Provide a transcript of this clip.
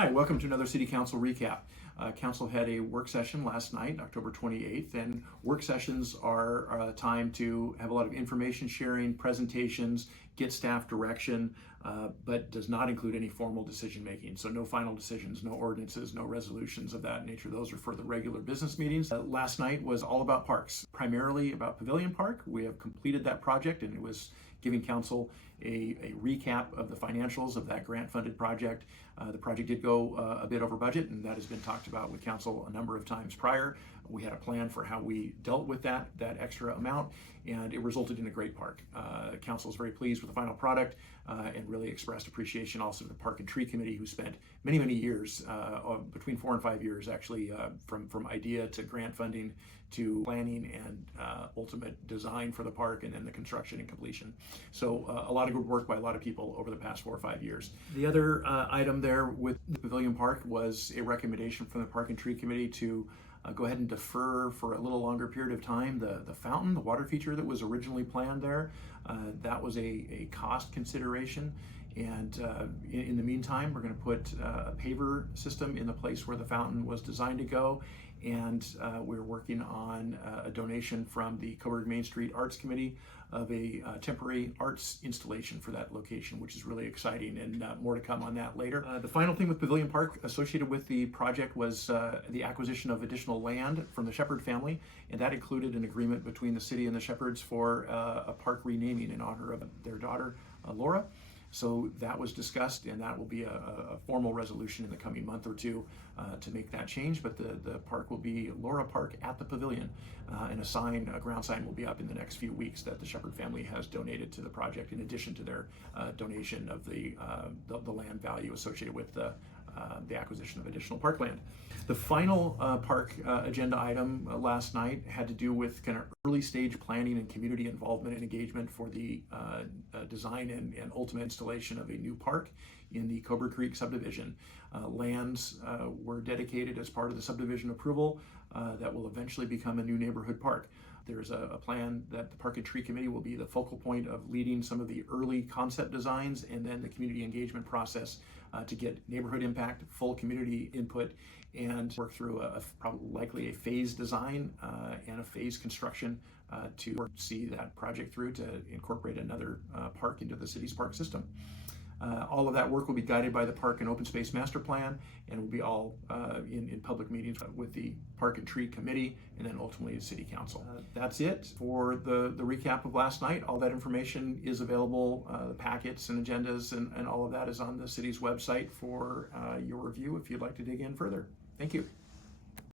Hi, welcome to another City Council recap. Council had a work session last night, October 28th, and work sessions are a time to have a lot of information sharing, presentations, get staff direction, but does not include any formal decision making. So no final decisions, no ordinances, no resolutions of that nature. Those are for the regular business meetings. Last night was all about parks, primarily about Pavilion Park. We have completed that project, and it was giving council a recap of the financials of that grant-funded project. The project did go a bit over budget, and that has been talked about with council a number of times prior. We had a plan for how we dealt with that extra amount, and it resulted in a great park. Council is very pleased with the final product and really expressed appreciation also to the Park and Tree Committee, who spent many years, between 4 and 5 years actually, from idea to grant funding to planning and ultimate design for the park, and then the construction and completion. So a lot of good work by a lot of people over the past 4 or 5 years. The other item there with the Pavilion Park was a recommendation from the Park and Tree Committee to go ahead and defer for a little longer period of time the fountain, the water feature that was originally planned there. That was a cost consideration. And in the meantime, we're going to put a paver system in the place where the fountain was designed to go. And we're working on a donation from the Coburg Main Street Arts Committee of a temporary arts installation for that location, which is really exciting, and more to come on that later. The final thing with Pavilion Park associated with the project was the acquisition of additional land from the Shepherd family, and that included an agreement between the city and the Shepherds for a park renaming in honor of their daughter, Laura. So that was discussed, and that will be a formal resolution in the coming month or two to make that change. But the park will be Laura Park at the Pavilion, and a ground sign will be up in the next few weeks that the Shepherd family has donated to the project, in addition to their donation of the land value associated with the acquisition of additional parkland. The final park agenda item last night had to do with kind of early stage planning and community involvement and engagement for the design and ultimate installation of a new park in the Coburg Creek subdivision. Lands were dedicated as part of the subdivision approval that will eventually become a new neighborhood park. There's a plan that the Park and Tree Committee will be the focal point of leading some of the early concept designs, and then the community engagement process to get neighborhood impact, full community input, and work through likely a phase design and a phase construction to see that project through to incorporate another park into the city's park system. All of that work will be guided by the Park and Open Space Master Plan, and will be all in public meetings with the Park and Tree Committee, and then ultimately the City Council. That's it for the recap of last night. All that information is available, the packets and agendas and all of that is on the city's website for your review if you'd like to dig in further. Thank you.